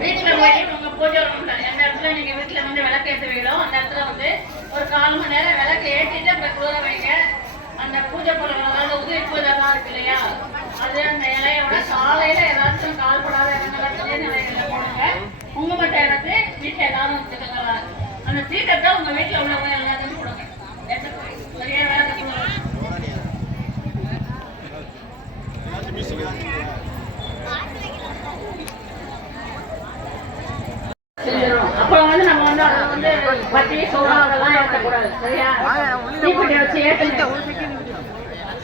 வீட்டுல போய் உங்க பூஜை ரூம்ல எந்த இடத்துல நீங்க வீட்டுல வந்து விளக்கு ஏற்றுவீங்களோ அந்த இடத்துல வந்து ஒரு 1/4 மணி நேரம் விளக்கு ஏற்றிட்டு அப்புறம் குளிர வைங்க. அந்த பூஜை பொருள் அதாவது உதவி பூஜைலாம் இருக்கு இல்லையா, அது அந்த இலையோட காலையில ஏதாச்சும் கால்படாத இடங்களை பெரிய நிலையில போடுங்க. குங்குமத்தை எடுத்து வீட்டுல எல்லாரும் வச்சுக்கோங்க. அந்த தீட்டத்தை உங்க வீட்டுல உள்ளவங்க எல்லாத்தையும் கொடுங்க. பெரிய வேலை அப்புறம் வந்து நம்ம வந்து அதை வந்து பத்தி சோடா அதெல்லாம் ஏற்றக்கூடாது. சரியா? தீப்பெட்டி வச்சு ஏற்றுங்க.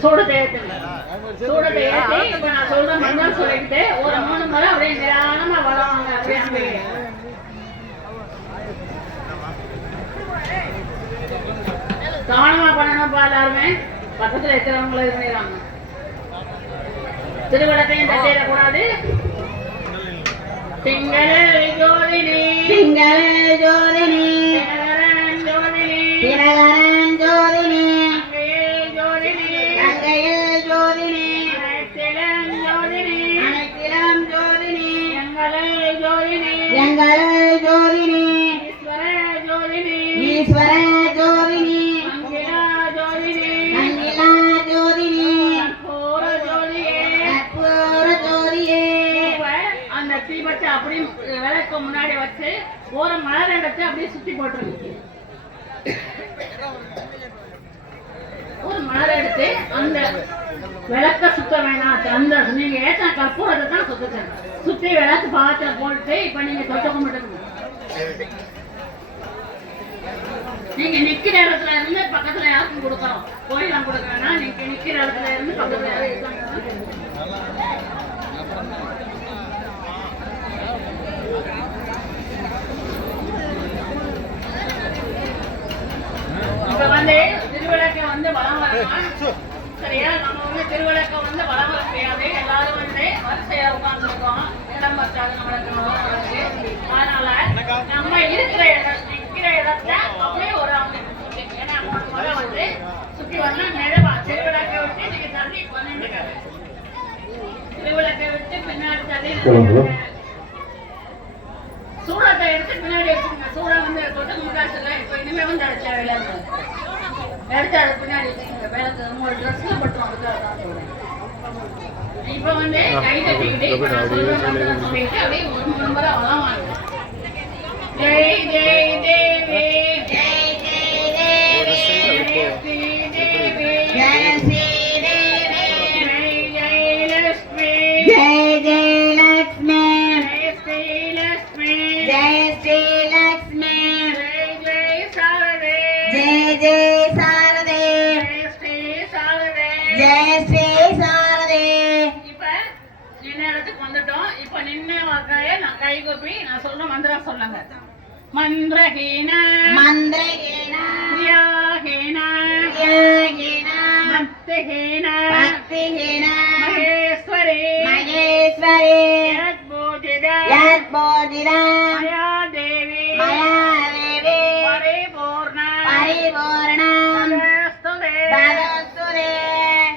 சூடத்தை ஏற்றுங்க. சூடத்தை ஏற்றி இப்ப நான் சொல்ற மஞ்சள் சொல்லிக்கிட்டு ஒரு 3 முறை அப்படியே நிதானமா வளவாங்க. அப்படியே கவனமா பண்ணணும்ப்பா. எல்லாருமே பக்கத்துல இருக்கிறவங்களை இது பண்ணிடுவாங்க. திருவிளக்கையும் தட்டிடக்கூடாது. திங்கள ஜோதினி திங்கள ஜோதினி தினகரன் ஜோதினி அங்கையில் ஜோதினி அனைத்திலம் ஜோதினி அனைத்திலம் ஜோதினி எங்கள ஜோதினி ஈஸ்வர ஜோதினி ஈஸ்வர ஜோதினி அங்கிலா ஜோதினி அங்கிலா ஜோதினி கற்பூர ஜோதியே கற்பூர ஜோதியே. அந்த தீபத்தை அப்படி விளக்கு முன்னாடி வச்சு ஒரு மலர் எடுத்து அப்படியே சுத்தி போட்டுருங்க. ஒரு மலர் எடுத்து அந்த விளக்க சுத்த வேணாம். அந்த நீங்க ஏற்ற கற்பூரத்தை தான் சுத்த சுத்தி விளக்கு பாத்திர போட்டு இப்ப நீங்க தொட்ட கும்பிட்டு நீங்க நிக்கிற இடத்துல இருந்து பக்கத்துல யாருக்கும் கொடுக்கணும். கோயிலாம் கொடுக்க வேணாம். நீங்க நிக்கிற இடத்துல இருந்து பக்கத்துல யாரும் இருக்காங்க. இப்ப வந்து திருவிளக்க வந்து வளம் வரலாம். சரியா? நம்ம வந்து திருவிளக்க வந்து வளம் வர முடியாது. எல்லாரும் வந்து வரிசையா உட்கார்ந்துருக்கோம். இடம் பத்தாது நம்மளுக்கு. அதனால நம்ம இருக்கிற நிக்கிற இடத்த அப்படியே ஒரு ஏன்னா 3 முறை வந்து சுத்தி வரலாம். நிலவா திருவிளக்க விட்டு நீங்க தள்ளி பண்ணிட்டு திருவிளக்க விட்டு பின்னாடி தள்ளி சூடத்தை எடுத்து பின்னாடி வச்சுக்கோங்க. சூடம் வந்து தொட்டு முகாசில் இப்போ இனிமே வந்து அடிச்ச வேலை எடுத்து அது பின்னாடி வச்சுக்கோங்க. வேலை உங்களோட ட்ரெஸ்ல பட்டும் அதுக்காக இப்போ வந்து கை தட்டிக்கிட்டு சொல்லிட்டு அப்படியே 3 முறை வளம் வாங்க. ஜெய் ஜெய் தேவி ஜெய் ஜெய் தேவி ஜெய் ஸ்ரீ தேவி ஜெய் ஸ்ரீ தேவி ஜெய் ஜெய் லட்சுமி ஜெய் ஜெய் லட்சுமி ஜெய் ஸ்ரீ லட்சுமி ஜெய் ஸ்ரீ லட்சுமி ஜெய் ஜெய் சாரதே ஜெய் ஜெய் சாரதே ஜெய் ஸ்ரீ சாரதே ஜெய் ஸ்ரீ சாரதே. இப்ப நேரத்துக்கு வந்துட்டோம். இப்ப நின்று வாக்காய நான் கை கூப்பி நான் சொல்ற மந்திரம் சொல்லுங்க. மந்திரஹீன மந்திரஹீன த்யாஹீன த்யாஹீன பக்திஹீன பக்திஹீன மகேஸ்வரி மகேஸ்வரி யத்போதித யத்போதித மயா தேவி பரிபூர்ண பரிபூர்ண ததஸ்துதே.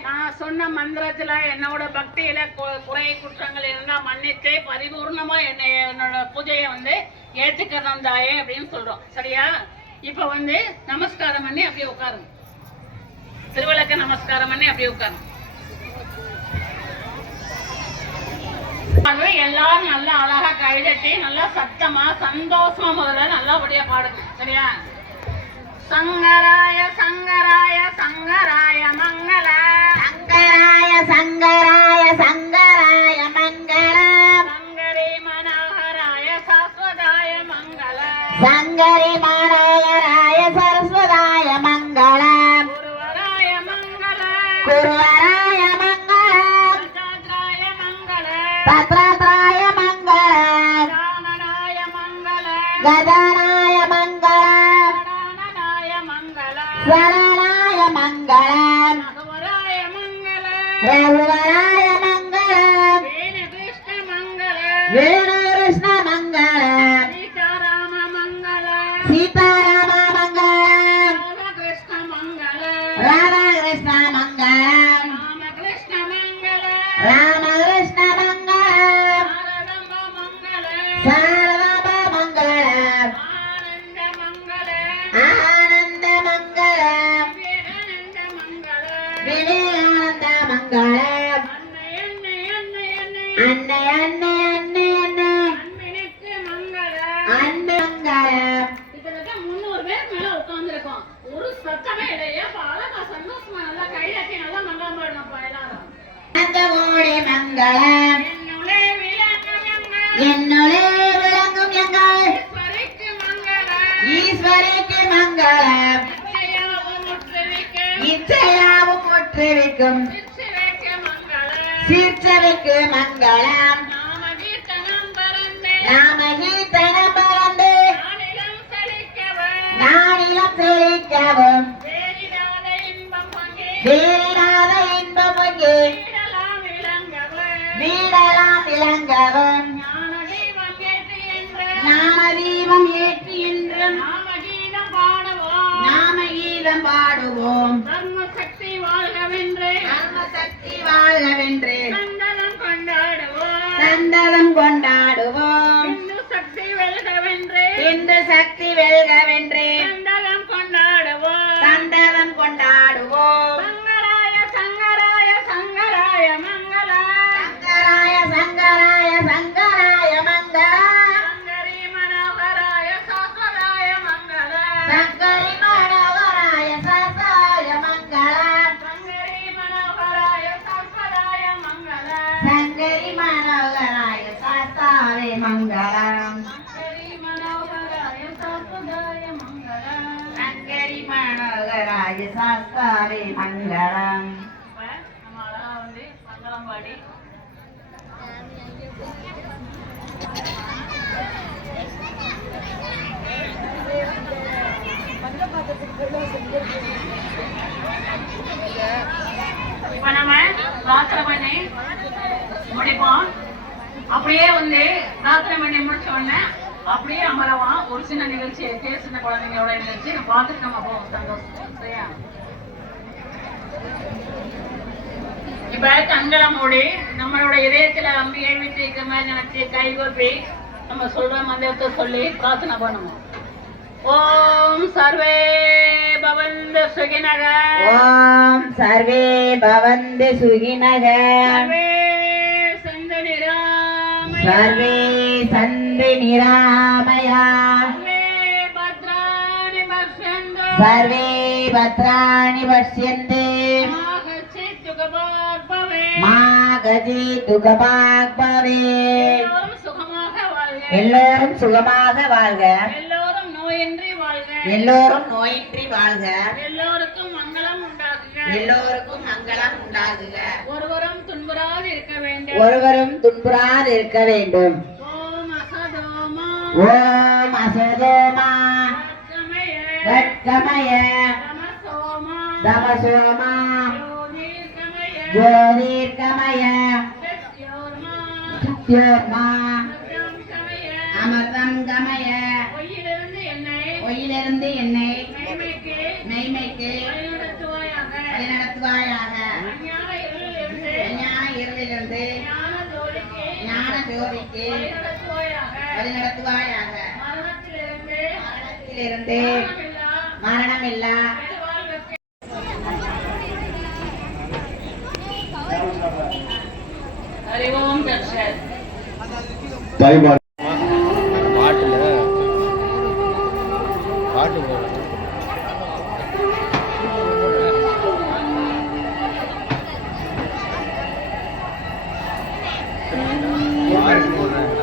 நான் சொன்ன மந்திரத்துல என்னோட பக்தியில குறை குற்றங்கள் இருந்தா மன்னித்து பரிபூர்ணமா என்னோட பூஜையை வந்து ஏற்றுக்கிறோம் தாயே அப்படின்னு சொல்றோம். சரியா? இப்ப வந்து நமஸ்காரம் பண்ணி அப்படியே உட்காருங்க. திருவிளக்க நமஸ்காரம் பண்ணி அப்படியே உட்காருங்க. எல்லாரும் நல்லா அழகா கைதட்டி நல்லா சத்தமா சந்தோஷமா முதல்ல நல்லபடியா பாடுங்க. சரியா? சங்கராய சங்கராய சங்கராய மங்கள சங்கராய சங்கராய சங்கராய மங்கள சங்கரி மனோகராய சாஸ்வதாய மங்கள சங்கரி மனோகராய சரஸ்வதாய மங்கள குருவராய மங்கள குருவராய மங்கள பத்ராய மங்கள பத்ராய மங்கள கஜானனாய மங்கள கஜானாய மங்கள சரணாய மங்களம் ரகுவராய மங்களம் ரகுவராய மங்களம் வேணுகிருஷ்ண மங்களம் வேணுகிருஷ்ண மங்களம் சீதாராம மங்களம் சீதாராம மங்களம் ராமகிருஷ்ண மங்களம் ராமகிருஷ்ண மங்களம் ராமகிருஷ்ண மங்களம் ராமகிருஷ்ண மங்களம் அன்னை அன்னை அன்னை அன்னை அன்பினுக்கு மங்கள அன்பு மங்களம். கிட்டத்தட்ட 300 பேர் மேல உட்கார்ந்துருக்கோம். ஒரு சத்தமே இல்லையே. அழகா சந்தோஷமா நல்லா கையாட்டி நல்லா மங்களம் பாடணும்ப்பா எல்லாரும். அந்த கோடி மங்களம் என்னுளே விளங்கும் எங்கள் என்னுளே விளங்கும் எங்கள் ஈஸ்வரிக்கு மங்களம். ஈஸ்வரிக்கு மங்களம். இச்சையாவும் முற்றுவிக்க இச்சையாவும் முற்றுவிக்கும் சிற்சிலைக்கு மங்களம். சீர்ச்சலுக்கு மங்களம். நாம கீர்த்தனம் பறந்து நாம கீர்த்தனம் பறந்து நானிலம் செழிக்கவும் நானிலம் செழிக்கவும் வேறிடாத இன்பம் பங்கே வேறாத இன்பம் இங்கே வீடலாம் விளங்கவும் வீடலாம் விளங்கவும் ஞான தீபம் ஏற்றி என்று நாம தீபம் ஏற்றி என்றும் நாம கீதம் பாடுவோம். நாம கீதம் பாடுவோம். தர்ம சக்தி வாழ்கவென்று தர்ம சக்தி வாழ்கவென்று சந்தனம் கொண்டாடுவோம். சந்ததம் கொண்டாடுவோம். இந்து சக்தி வெல்கவென்று இந்து சக்தி வெல்கவென்று சந்தனம் கொண்டாடுவோம். சந்ததம் கொண்டாடுவோம். சங்கராய சங்கராய சங்கராய மங்களா சங்கராய சங்கராய சங்கராய மங்களம். சங்கரி மனோகராய சாஸ்வராய மங்களா சங்கரி மனோகராய சசாய மங்களம். சங்கரி மனோகராய சாஸ்வராய மங்களா சங்கரி மனோகராய சசாய மங்களம். சங்கரி மனோகராய சாஸ்வராய மங்களா. சங்கரி மனோகராய சசாய மங்களம். இப்ப நம்ம அழகா வந்து மங்களம் பாடி இப்ப நம்ம பிரார்த்தனை பண்ணி முடிப்போம். அப்படியே வந்து பிரார்த்தனை பண்ணி முடிச்ச உடனே அப்படியே அமரவான். ஒரு சின்ன நிகழ்ச்சி சின்ன குழந்தைங்களோட நிகழ்ச்சி நம்ம பார்த்துட்டு நம்ம போவோம். சந்தோஷம் சரியா? இப்ப கண்களை மூடி நம்மளோட இதயத்துல அம்பியை விட்டு இருக்கிற மாதிரி நினைச்சு கைகோப்பி நம்ம சொல்ற மந்திரத்தை சொல்லி பிரார்த்தனை பண்ணுவோம். ஓம் சர்வே பவந்து சுகினக ஓம் சர்வே பவந்து சுகினக சர்வே சந்து நிராமய சர்வே சந்தி நிராமயா சர்வே பத்ராணி பஷ்யந்து சர்வே பத்ராணி பஷ்யந்து மாகச்சி சுகபாக் பவே மா கஜி துகபாக் பவே. எல்லோரும் சுகமாக வாழ்க. எல்லோரும் சுகமாக வாழ்க. எல்லோரும் நோயின்றி வாழ்க. எல்லோரும் நோயின்றி வாழ்க. எல்லோருக்கும் மங்களம் உண்டாகுக. எல்லோருக்கும் மங்களம் உண்டாகுக. ஒருவரும் துன்புறாது இருக்க வேண்டும். ஒருவரும் துன்புறாது இருக்க வேண்டும். ஓம் அசதோமா ஓம் அசதோமா சமய கட்கமய தமசோமா தமசோமா ஜோதிர்கமய ஜோதிர்கமய சத்யோர்மா சுத்யோர்மா சத்யம் சமய அமர்தம் கமய. பொய்யிலிருந்து என்னை பொய்யிலிருந்து என்னை மெய்மைக்கு மெய்மைக்கு வழிநடத்துவாயாக. வழிநடத்துவாயாக. அஞ்ஞான இருளிலிருந்து ஞான இருளிலிருந்து ஞான ஜோதிக்கு ஞான ஜோதிக்கு வழிநடத்துவாயாக. வழிநடத்துவாயாக. மரணத்திலிருந்து மரணத்திலிருந்து மரணமில்லா மரணமில்லா பெருவாழ்வுக்கு ஹரி ஓம் தர்ஷன். தாய்மார் பாட்டுல பாட்டு போடுறாங்க. பாட்டு போடுறாங்க.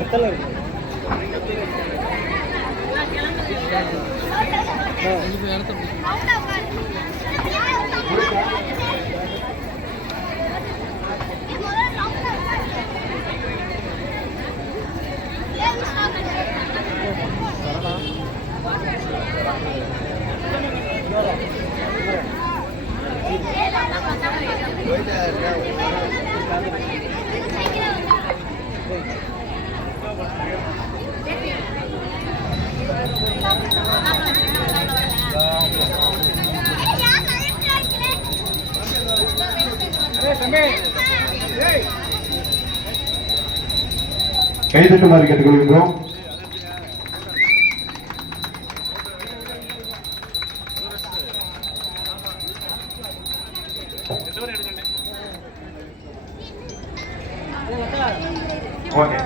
எத்தனை இருக்கு? கைதட்டுமாறு கேட்டுக்கொள்கின்றோம். ஓகே.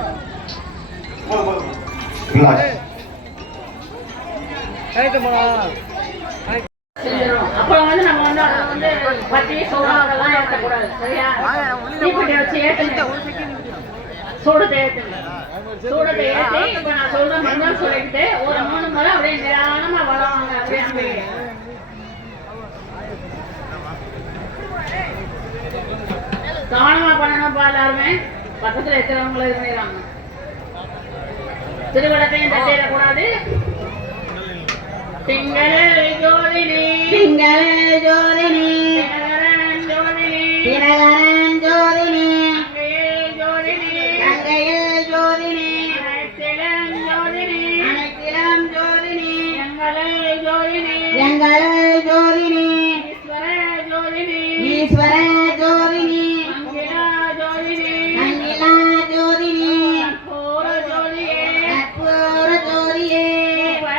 ரிலாக்ஸ். செஞ்சிடும். அப்புறம் வந்து நம்ம வந்து அதை வந்து பத்தி சோளம் அதெல்லாம் ஏற்றக்கூடாது. சரியா? தீப்பெட்டி வச்சு ஏற்றுங்க. சூடத்தை ஏற்றுங்க. சூடத்தை ஏற்றி இப்போ நான் சொல்ற மந்திரம் சொல்லிக்கிட்டு ஒரு 3 முறை அப்படியே நிதானமா வளவாங்க. அப்படியே அப்படியே கவனமா பண்ணணும்ப்பா. எல்லாருமே பக்கத்துல இருக்கிறவங்கள இது பண்ணிடுறாங்க. திருவிளக்கையும் தட்டிடக்கூடாது. திங்களே ஜோதினி திங்களே ஜோதினி தினகரன் ஜோதினி தினகரன் ஜோதினி அங்கையில் ஜோதினி அங்கையில் ஜோதினி அனைத்திலும் ஜோதினி அனைத்திலும் ஜோதினி எங்களே ஜோதினி எங்களே ஜோதினி ஈஸ்வர ஜோதினி ஈஸ்வர ஜோதினி அங்கிலா ஜோதினி அங்கிலா ஜோதினி கற்பூர ஜோதியே. கற்பூர ஜோதியே. இப்ப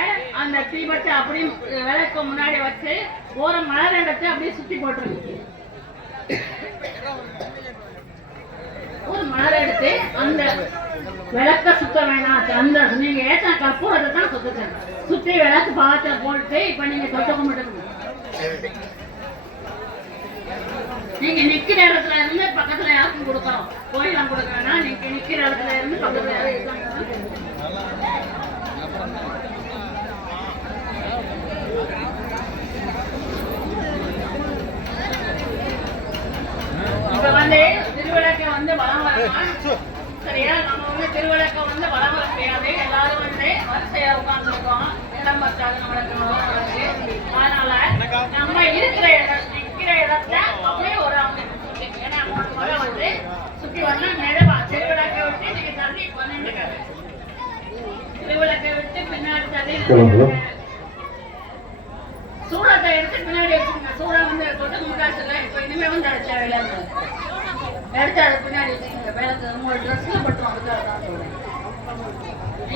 அந்த தீபத்தை அப்படியே விளக்கு முன்னாடி வச்சு ஒரு மலர் இடத்தை அப்படியே சுத்தி போட்டுருங்க. ஒரு மலர் எடுத்து அந்த விளக்க சுத்த வேணாம். அந்த நீங்க ஏற்ற கற்பூரத்தை தான் சுத்தணும். சுத்தி விளக்கு பாத்திர போட்டு இப்ப நீங்க தொட்ட கும்பிட்டுக்கணும். நீங்க நிக்கிற இடத்துல இருந்து பக்கத்துல யாருக்கும் கொடுக்கணும். கோயிலாம் கொடுக்க வேணாம். நீங்க நிக்கிற இடத்துல இருந்து பக்கத்துல யாரும் இருக்காங்க. இப்ப வந்து திருவிளக்க வந்து வளம் வரலாம். சரியா? நம்ம வந்து திருவிளக்க வந்து வளம் வர முடியாது. எல்லாரும் வந்து வரிசையா உட்கார்ந்துருக்கோம். இடம் பத்தாது நம்மளுக்கு. அதனால நம்ம இருக்கிற இடம் நிக்கிற இடத்துல அப்படியே ஒரு ஏன்னா 3 முறை வந்து சுத்தி வந்தா மெதுவா திருவிளக்க விட்டு நீங்க தள்ளி பண்ணிட்டு திருவிளக்க விட்டு பின்னாடி தள்ளி சூடத்தை எடுத்து பின்னாடி வச்சுக்கோங்க. சூடம் வந்து தொட்டு முக்காசுல இப்ப இனிமே வந்து அடிச்சா விளையாடு எடுத்து அது பின்னாடி வச்சுக்கோங்க. விளக்கு உங்களோட ட்ரெஸ்ல பட்டும் அதுக்காக தான் சொல்றேன்.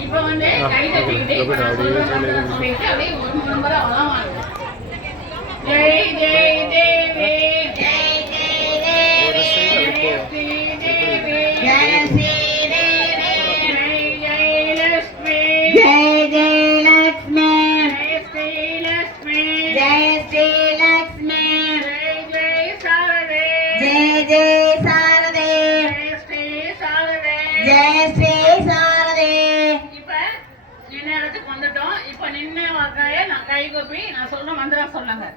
இப்ப வந்து கை தட்டிக்கிட்டு இப்ப நான் சொல்ற மந்திரம் சொல்லிட்டு அப்படியே ஒரு 3 முறை வளம் வாங்க. ஜெய் ஜெய் தேவி ஜெய் ஜெய் தேவி ஜெய் ஸ்ரீ தேவி ஜெய ஸ்ரீ தேவி ஜெய் ஜெய் லட்சுமி ஜெய ஜெய லக்ஷ்மி ஜெய் ஸ்ரீ லட்சுமி ஜெய ஸ்ரீ லக்ஷ்மி ஜெய் ஜெய் சாரதே ஜெய ஜெய சாரதே ஜெய் ஸ்ரீ சாரதே. ஜெய ஸ்ரீ சாரதே. இப்ப நின்ன இடத்துக்கு வந்துட்டோம். இப்ப நின்ன வாக்காய நான் கை கூப்பி நான் சொல்ற மந்திரம் நல்லா சொல்லுங்க.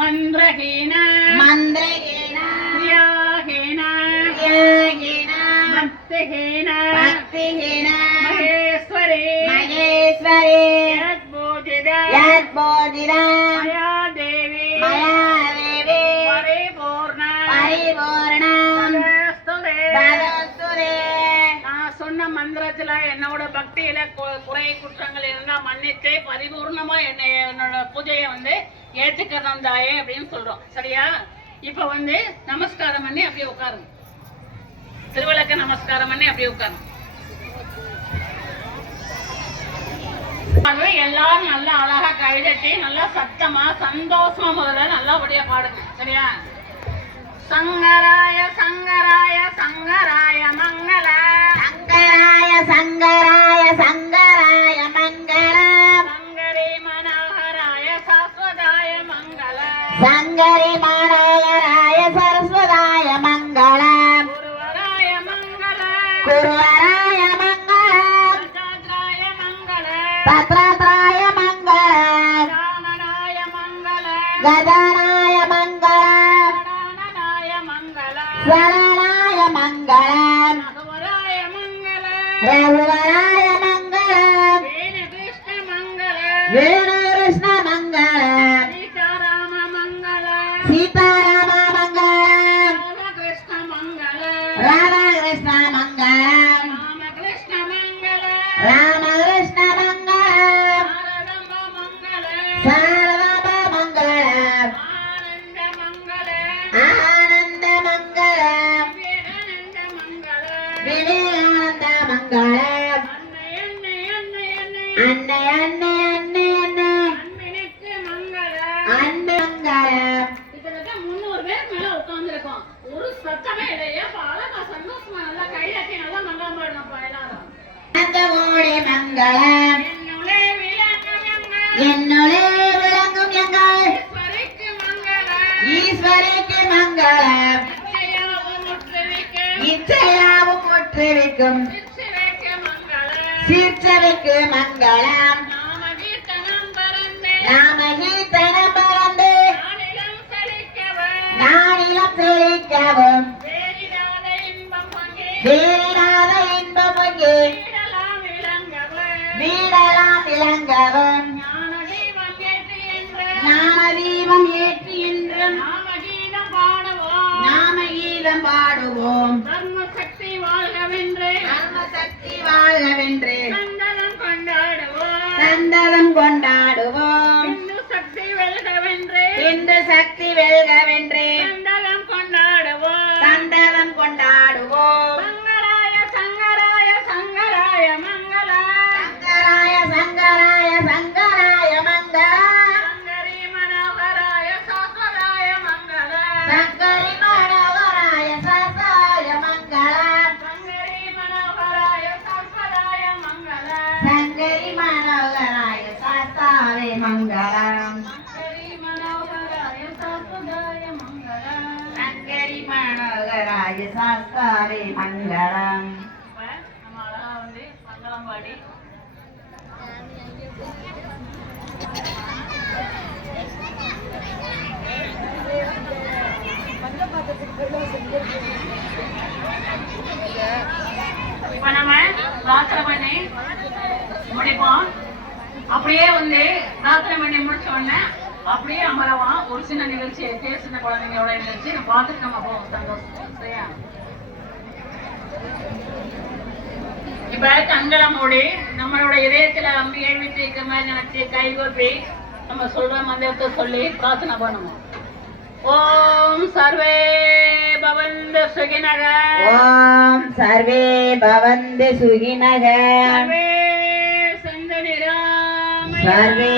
மந்திரஹீன மந்திரஹீன கிரியாஹீன கிரியாஹீன பக்திஹீன பக்திஹீன மகேஸ்வரி மகேஸ்வரி யத்பூஜித யத்போதித மயா தேவி மயாதேவி பரிபூர்ண பரிபூர்ண ததஸ்துதே. ததஸ்துதே. நான் சொன்ன மந்திரத்துல என்னோட பக்தியில குறை குற்றங்கள் இருந்தா மன்னித்து பரிபூர்ணமா என்னோட பூஜையை வந்து ஏற்றுக்கணும் தாயே அப்படின்னு சொல்றோம். சரியா? இப்ப வந்து நமஸ்காரம் பண்ணி அப்படியே உட்காருங்க. திருவிளக்க நமஸ்காரம் பண்ணி அப்படியே உட்காருங்க. எல்லாரும் நல்லா அழகா கைதட்டி நல்லா சத்தமா சந்தோஷமா முதல்ல நல்லபடியா பாடுங்க. சரியா? சங்கராய சங்கராய சங்கராய மங்கள சங்கராய சங்கராய சங்கராய மங்களம் சங்கரி மனோகராய சாஸ்வதாய மங்கள சங்கரி மனோகராய சரஸ்வதாய மங்களம் குருவராய மங்கள குருவராய மங்களம் கஜாத்ராய மங்கள பத்ரத்ராய மங்களம் ராமனாய மங்கள கதானாய மங்களம் சரணாய மங்கள சரணாய மங்களம் ரகுவராய மங்கள ரகுவராய மங்களம் வேணு கிருஷ்ண மங்கள வேணு கிருஷ்ண மங்களம் சீதாராம மங்கள சீதாராம மங்களம் ராமகிருஷ்ண மங்கள ராமகிருஷ்ண மங்களம் ராமகிருஷ்ண மங்கள ராமகிருஷ்ண மங்களம் சாரதம்ப மங்கள சாரதாப மங்களம் ஆனந்த மங்கள ஆனந்த மங்களம் விவேகானந்த மங்கள விவேகானந்த மங்களம் அன்னை அன்னை அன்னை அன்னை அன்னை அன்னை அன்னை அன்னை அன்பினுக்கு மங்கள அன்பு மங்களம் கிட்டத்தட்ட 300 பேர் மேல உட்கார்ந்துருக்கோம். ஒரு சத்தமே இல்லையா? அழகா சந்தோஷமா நல்லா கையாட்டி நல்லா மங்களம் பாடணும்ப்பா எல்லாரும். கோடி மங்களம் என்னுளே விளங்கும் எங்கள் என்னுளே விளங்கும் எங்கள் ஈஸ்வரிக்கு மங்களம் ஈஸ்வரிக்கு மங்களம் நிச்சயாவும் முற்றுவிக்க இச்சையாவும் முற்றுவிக்கும் சிற்சிவைக்கு மங்களம் சீர்ச்சவைக்கு மங்களம் நாம கீர்த்தனம் பறந்து நாமகீர்த்தனம் பறந்து நானிலம் செழிக்கவும் நானிலம் செழிக்கவும் வேறிடாத இன்பம் பங்கே வீடாத இன்பம் பொங்கி வீடலாம் விளங்கவும் வீடெல்லாம் விளங்கவும் ஞான தீபம் ஏற்றி என்று நாம தீபம் ஏற்றி என்றும் நாம கீதம் பாடுவோம் நாம கீதம் பாடுவோம் தர்ம சக்தி வாழ்கவென்று தர்ம சக்தி வாழ்கவென்று சந்தனம் கொண்டாடுவோம் சந்ததம் கொண்டாடுவோம் இந்து சக்தி வெல்கவென்று இந்து சக்தி வெல்கவென்று சந்தனம் கொண்டாடுவோம் சந்ததம் கொண்டாடுவோம் சங்கராய சங்கராய சங்கராய மங்களா சங்கராய சங்கராய சங்கராய மங்களம் சங்கரி மனோகராய சாஸ்வதாய மங்களா சங்கரி மனோகராய சசாய மங்களம் சங்கரி மனோகராய சாஸ்வதாய மங்களா சங்கரி மனோகராய சசாய மங்களம் சங்கரி மனோகராய சாஸ்வதாய மங்களா. சங்கரி மனோகராய சசாய மங்களம் இப்ப நம்ம அழகா வந்து மங்களம் பாடி இப்ப நம்ம பிரார்த்தனை பண்ணி முடிப்போம். அப்படியே வந்து பிரார்த்தனை பண்ணி முடிச்ச உடனே அப்படியே அமரவான். ஒரு சின்ன நிகழ்ச்சி சின்ன குழந்தைங்களோட நிகழ்ச்சி பார்த்துட்டு நம்ம போவோம். சந்தோஷம். சரியா? இப்ப கண்களை மூடி நம்மளோட இதயத்துல அம்பிகை வீட்டு இருக்கிற மாதிரி நினைச்சு கைகோப்பி நம்ம சொல்ற மந்திரத்தை சொல்லி பிரார்த்தனை பண்ணுவோம். ஓம் சர்வே பவந்து சுகினக ஓம் சர்வே பவந்து சுகினக சர்வே சந்த நிராமய சர்வே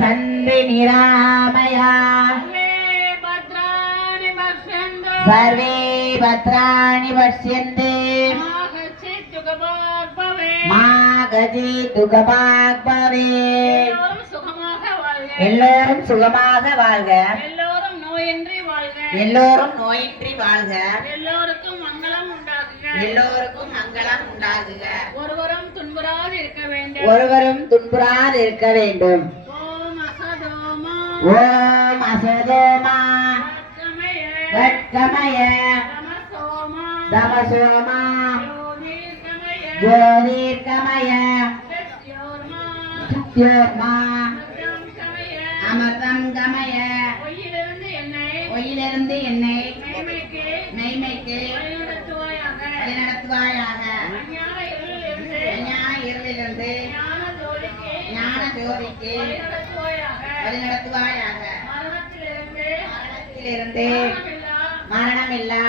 சந்து நிராமயா சர்வே பத்ராணி பஷ்யந்து சர்வே பத்ராணி பஷ்யந்து மாகச்சி சுகபாக் பவே மா கஜி துகபாக் பவே எல்லோரும் சுகமாக வாழ்க. எல்லோரும் சுகமாக வாழ்க எல்லோரும் நோயின்றி வாழ்க. எல்லோரும் நோயின்றி வாழ்க எல்லோருக்கும் மங்களம் உண்டாகுக. எல்லோருக்கும் மங்களம் உண்டாகுக ஒருவரும் துன்புறாது இருக்க வேண்டும். ஒருவரும் துன்புறாது இருக்க வேண்டும் ஓம் அசதோமா ஓம் அசதோமா கட்கமய தமசோமா ஜோதிர்கமய சத்யோர்மா அமிர்தம் கமய ஒயிலிருந்து என்னை மெய்மைக்கு வழிநடத்துவாயாக ஞான இருளிலிருந்து ஞான ஜோதிக்கு வழிநடத்துவாயாக மரணத்திலிருந்து மரணமில்லா